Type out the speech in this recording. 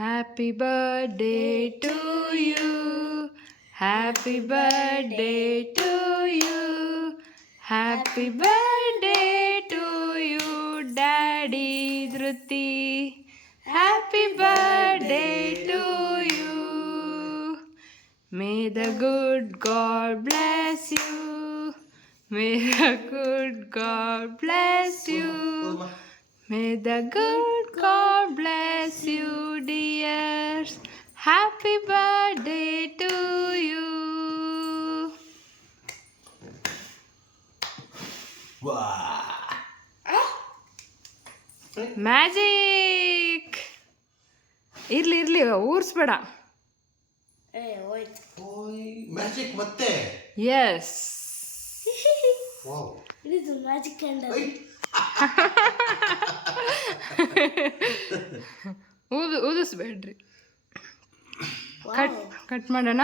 Happy birthday to you, happy birthday to you, happy birthday to you daddy Dhriti, happy birthday to you. May the good God bless you. May the good God bless you. May the good God bless you, dears. Happy birthday to you. Magic ಇರ್ಲಿ ಊರ್ಸ್ಬೇಡ. Magic ಮತ್ತೆ S ಇದು magic candle. ಊದಿಸ್ಬೇಡ್ರಿ. Cut ಮಾಡೋಣ.